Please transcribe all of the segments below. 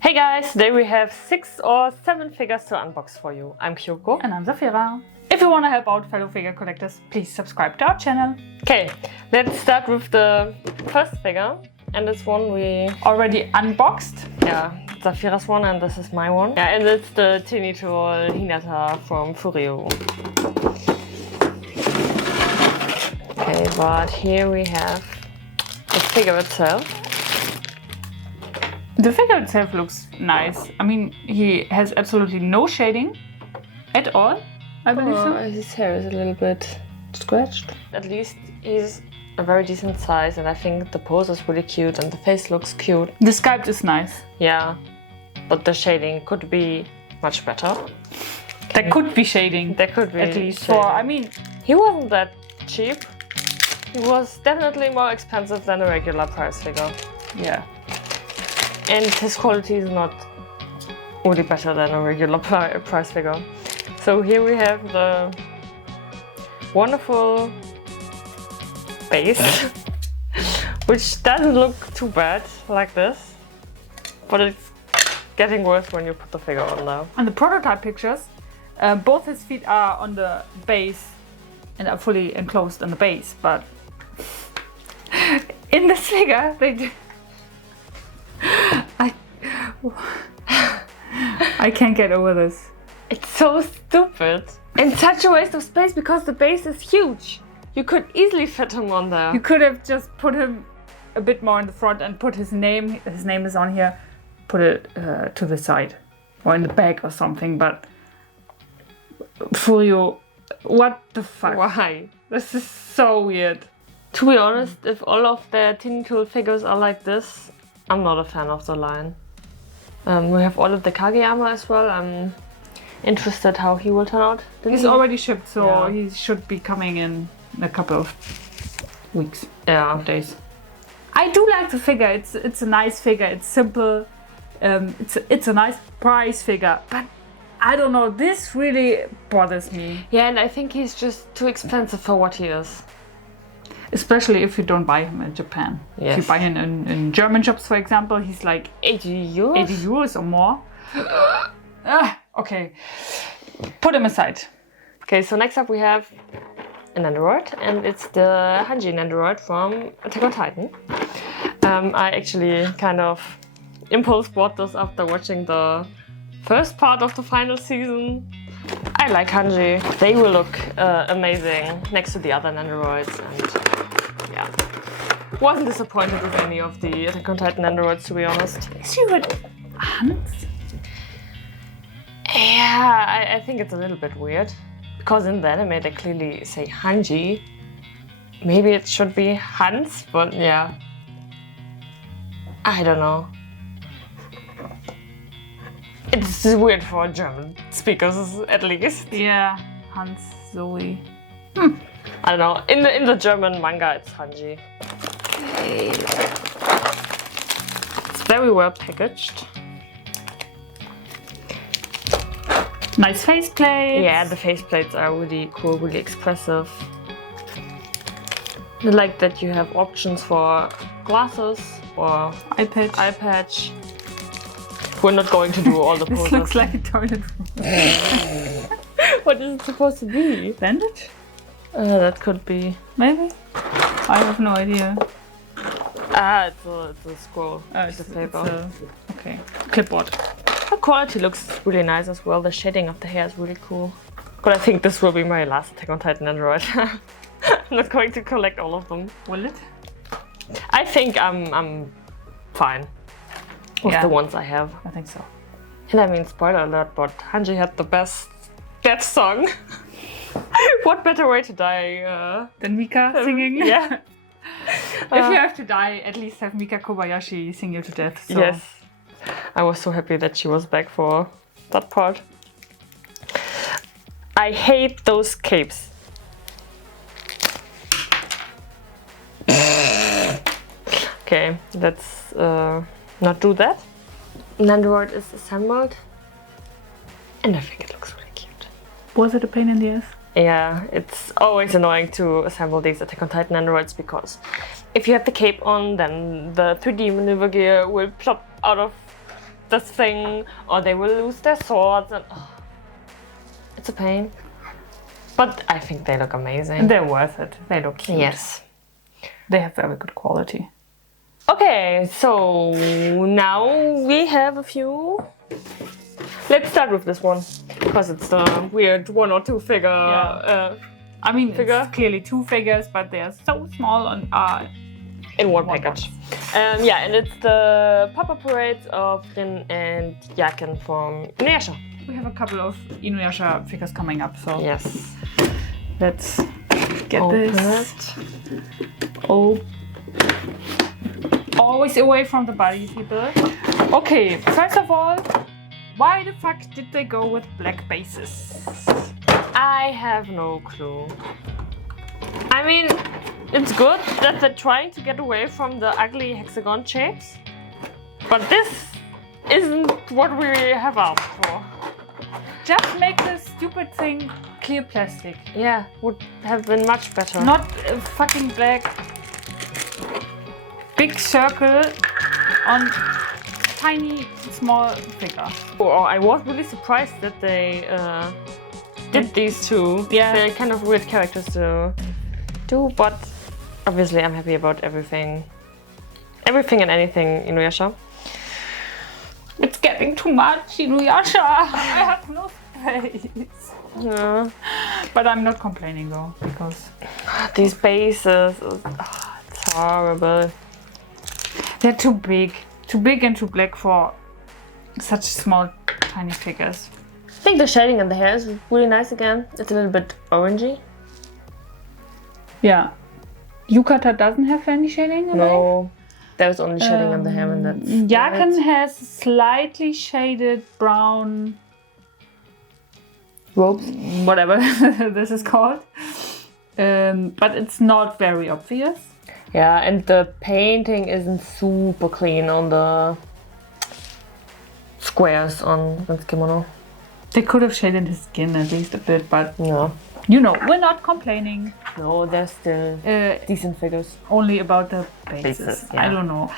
Hey guys, today we have 6 or 7 figures to unbox for you. I'm Kyoko. And I'm Zafira. If you want to help out fellow figure collectors, please subscribe to our channel. Okay, let's start with the first figure. And this one we Already unboxed. Yeah, Zafira's one and this is my one. Yeah, and it's the teeny troll Hinata from Furio. Okay, but here we have the figure itself. The figure itself looks nice. I mean, he has absolutely no shading at all, I believe so. His hair is a little bit scratched. At least he's a very decent size and I think the pose is really cute and the face looks cute. The sculpt is nice. Yeah, but the shading could be much better. There could be shading. There could be at least shading. I mean, he wasn't that cheap. He was definitely more expensive than a regular price figure. yeah. And his quality is not really better than a regular price figure. So here we have the wonderful base, which doesn't look too bad like this, but it's getting worse when you put the figure on now. On the prototype pictures, both his feet are on the base and are fully enclosed on the base, but in this figure, they do. I can't get over this. It's so stupid. And such a waste of space because the base is huge. You could easily fit him on there. You could have just put him a bit more in the front and put his name is on here, put it to the side or in the back or something, but Furio, what the fuck? Why? This is so weird. To be honest, if all of their Teeny Tool figures are like this, I'm not a fan of the line. We have all of the Kageyama as well. I'm interested how he will turn out. He's already shipped, so Yeah. he should be coming in a couple of weeks, Yeah. days. I do like the figure. It's a nice figure. It's simple. It's a nice price figure, but I don't know. This really bothers me, Yeah, and I think he's just too expensive for what he is. especially if you don't buy him in Japan. Yes. If you buy him in German shops, for example, he's like 80 euros? 80 euros or more. Okay, put him aside. Okay, so next up we have a Nendoroid, and it's the Hanji Nendoroid from Attack on Titan. I actually kind of impulse bought this after watching the first part of the final season. I like Hanji. They will look amazing next to the other Nendoroids, and yeah. Wasn't disappointed with any of the Attack on Titan Nendoroids, to be honest. Is he with Hans? Yeah, I think it's a little bit weird. Because in the anime they clearly say Hanji. Maybe it should be Hans, but yeah. I don't know. It's weird for German speakers, at least. Yeah, Hans, Zoe. I don't know. In the German manga, it's Hanji. It's very well packaged. Nice faceplate. Yeah, the faceplates are really cool, really expressive. I like that you have options for glasses or Eye patch. eye patch. We're not going to do all the poses. This looks like a toilet roll. What is it supposed to be? Bandage? That could be. Maybe? I have no idea. Ah, it's a scroll. It's Piece of paper. Okay. Clipboard. The quality looks really nice as well. The shading of the hair is really cool. But I think this will be my last Attack on Titan Android. I'm not going to collect all of them. Will it? I think I'm fine with Yeah. the ones I have. I think so. And I mean, spoiler alert, but Hanji had the best death song. What better way to die? Then Mika singing? Yeah. If you have to die, at least have Mika Kobayashi sing you to death. So. Yes. I was so happy that she was back for that part. I hate those capes. Okay, let's not do that. Nendoroid is assembled. And I think it looks really cute. Was it a pain in the ass? Yeah, it's always annoying to assemble these Attack on Titan Nendoroids because if you have the cape on, then the 3D maneuver gear will plop out of this thing, or they will lose their swords, and it's a pain. But I think they look amazing. They're worth it. They look cute. Yes. They have very good quality. Okay, so now we have a few. Let's start with this one, because it's the weird 1 or 2 figure. Yeah. I mean, it's clearly 2 figures, but they are so small and are in one package. Yeah, and it's the pop-up parades of Rin and Yaken from Inuyasha. We have a couple of Inuyasha figures coming up, so yes. Let's get Open this. Oh, always away from the body, people. Okay, first of all, why the fuck did they go with black bases? I have no clue. I mean, it's good that they're trying to get away from the ugly hexagon shapes, but this isn't what we have asked for. Just make this stupid thing clear plastic. Yeah, would have been much better. Not a fucking black big circle on tiny small figure. Oh, I was really surprised that they did these two. Yeah. They're kind of weird characters to do, but obviously I'm happy about everything. Everything and anything Inuyasha. It's getting too much, Inuyasha. I have no space. Yeah. But I'm not complaining though, because these bases, it's horrible. They're too big and too black for such small, tiny figures. I think the shading in the hair is really nice again. It's a little bit orangey. Yeah. Yukata doesn't have any shading on No, there's only shading on the hair, and that's Yaken it. has slightly shaded brown robes, whatever this is called. But it's not very obvious. Yeah, and the painting isn't super clean on the squares on his kimono. They could have shaded his skin at least a bit, but Yeah. you know, we're not complaining. No, they're still decent figures. Only about the bases. Yeah. I don't know.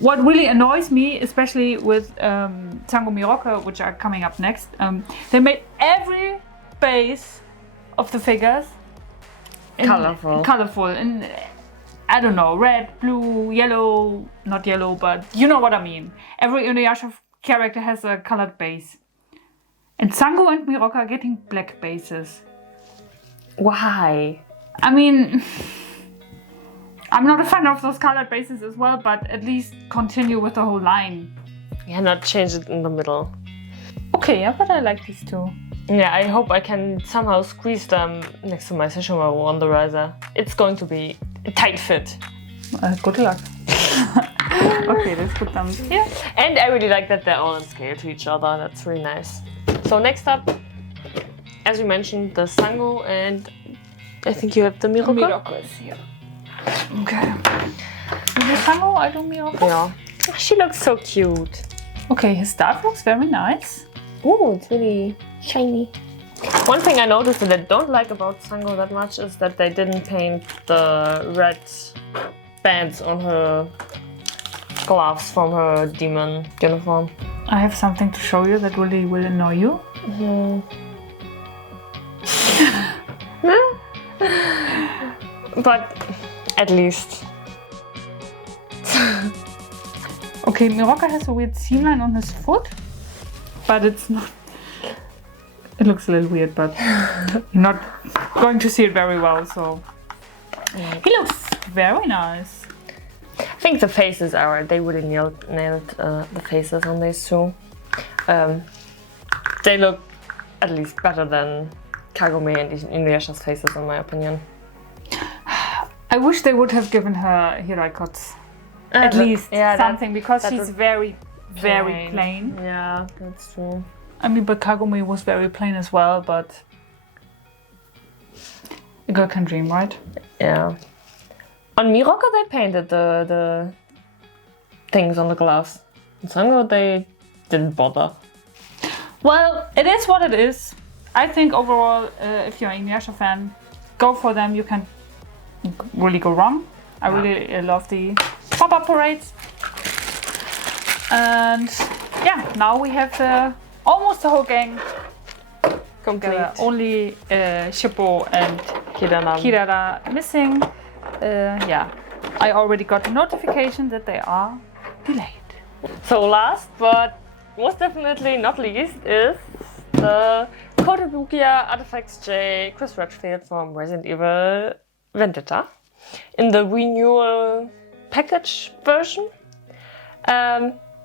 What really annoys me, especially with Sango Miroka, which are coming up next, they made every base of the figures colorful. And I don't know, red, blue, yellow, not yellow, but you know what I mean. Every Inuyasha character has a colored base. And Sango and Miroka are getting black bases. Why? I mean, I'm not a fan of those colored bases as well, but at least continue with the whole line. Yeah, not change it in the middle. Okay, yeah, but I like these two. Yeah, I hope I can somehow squeeze them next to my Sesshomaru on the riser. It's going to be a tight fit. Good luck. Okay, let's put them here. And I really like that they're all in scale to each other. That's really nice. So next up, as you mentioned, the Sango, and I think you have the Miroka. Miroka is here. Okay. The Sango, I do Miroka. Yeah. She looks so cute. Okay, his staff looks very nice. Oh, it's really shiny. One thing I noticed that I don't like about Sango that much is that they didn't paint the red bands on her gloves from her demon uniform. I have something to show you that really will annoy you. But at least. Okay, Miroka has a weird seam line on his foot, but it's not. It looks a little weird, but you're not going to see it very well, so. He looks very nice. I think the faces are, they really nailed the faces on these two. They look at least better than Kagome and Inuyasha's faces, in my opinion. I wish they would have given her Hiraikots at least something, because she's very, very plain. Yeah, that's true. I mean, but Kagome was very plain as well, but a girl can dream, right? Yeah. On Miroka they painted the things on the gloves. On Sango they didn't bother. Well, it is what it is. I think overall, if you're an Inuyasha fan, go for them. You can really go wrong. I really love the pop-up parades. And yeah, now we have almost the whole gang. Complete. Only Shippo and Kirara missing. Yeah, I already got a notification that they are delayed. So last but most definitely not least is the Kotobukiya Artifacts J Chris Redfield from Resident Evil Vendetta in the renewal package version.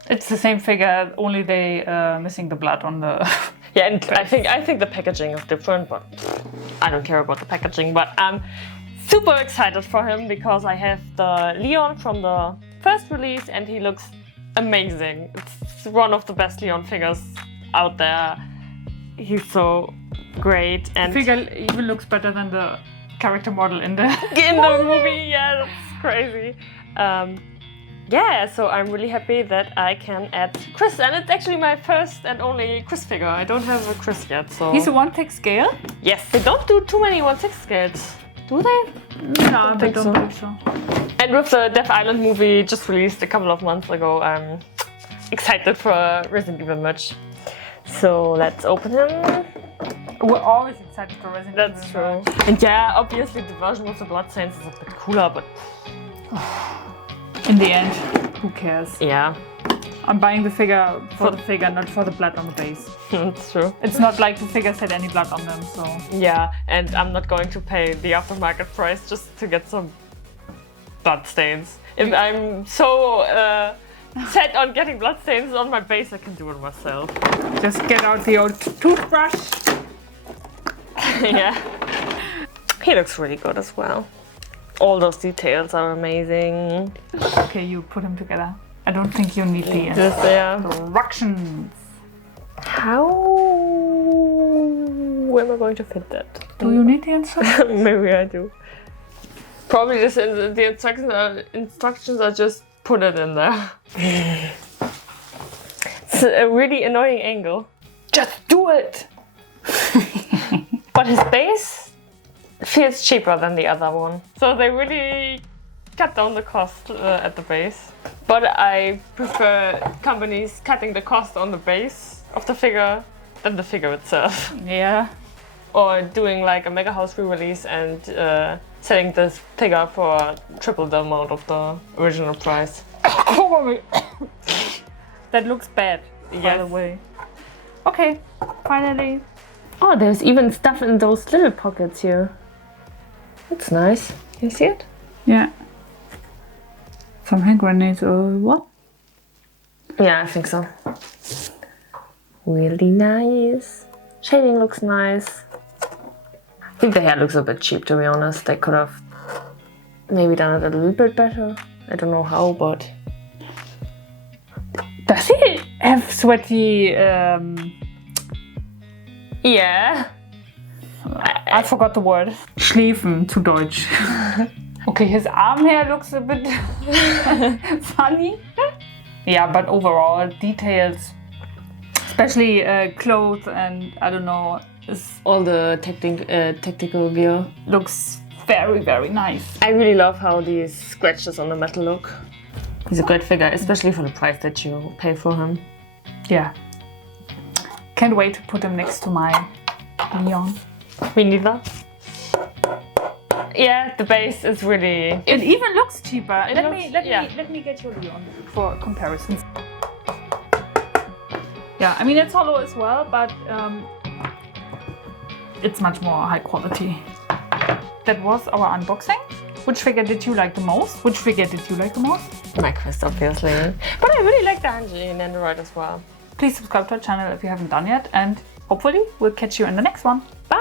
It's the same figure, only they missing the blood on the. Yeah, and I think the packaging is different, but I don't care about the packaging. But I'm super excited for him because I have the Leon from the first release and he looks amazing. It's one of the best Leon figures out there. He's so great, and the figure even looks better than the character model in the movie. Yeah, that's crazy. Yeah, so I'm really happy that I can add Chris, and it's actually my first and only Chris figure. I don't have a Chris yet, so... He's a 1/6 scale? Yes, they don't do too many 1/6 scales. Do they? No, I don't think so. And with the Death Island movie just released a couple of months ago, I'm excited for Resident Evil merch. So let's open him. We're always excited for Resident Evil. That's true. And yeah, obviously the version with the bloodstains is a bit cooler, but... In the end, who cares? Yeah. I'm buying the figure for the figure, not for the blood on the base. That's true. It's not like the figures had any blood on them, so... Yeah, and I'm not going to pay the aftermarket price just to get some bloodstains. If I'm so set on getting bloodstains on my base, I can do it myself. Just get out the old toothbrush. Yeah. He looks really good as well. All those details are amazing. Okay, you put them together. I don't think you need the instructions. How am I going to fit that? Do you need the instructions? Maybe I do. Probably just the instructions are just put it in there. It's a really annoying angle. Just do it! But his base feels cheaper than the other one. So they really cut down the cost at the base. But I prefer companies cutting the cost on the base of the figure than the figure itself. Yeah. Or doing like a Mega House re-release and selling this figure for triple the amount of the original price. That looks bad, by the way. Okay, finally. Oh, there's even stuff in those little pockets here. That's nice. Can you see it? Yeah. Some hand grenades or what? Yeah, I think so. Really nice. Shading looks nice. I think the hair looks a bit cheap, to be honest. They could have maybe done it a little bit better. I don't know how, but... Does he have sweaty... Yeah. I forgot the word. Schlieffen zu Deutsch. Okay, his arm hair looks a bit funny. Yeah, but overall, details, especially clothes and I don't know, all the tactical gear looks very, very nice. I really love how these scratches on the metal look. He's a great figure, especially for the price that you pay for him. Yeah. Can't wait to put him next to my Leon. Me neither. Yeah, the base is really... It even looks cheaper. Let me get you Leon for comparisons. Yeah, I mean it's hollow as well, but it's much more high quality. That was our unboxing. Which figure did you like the most? Which figure did you like the most? My Chris, obviously. But I really like the Hanji Nendoroid as well. Please subscribe to our channel if you haven't done yet, and hopefully we'll catch you in the next one. Bye!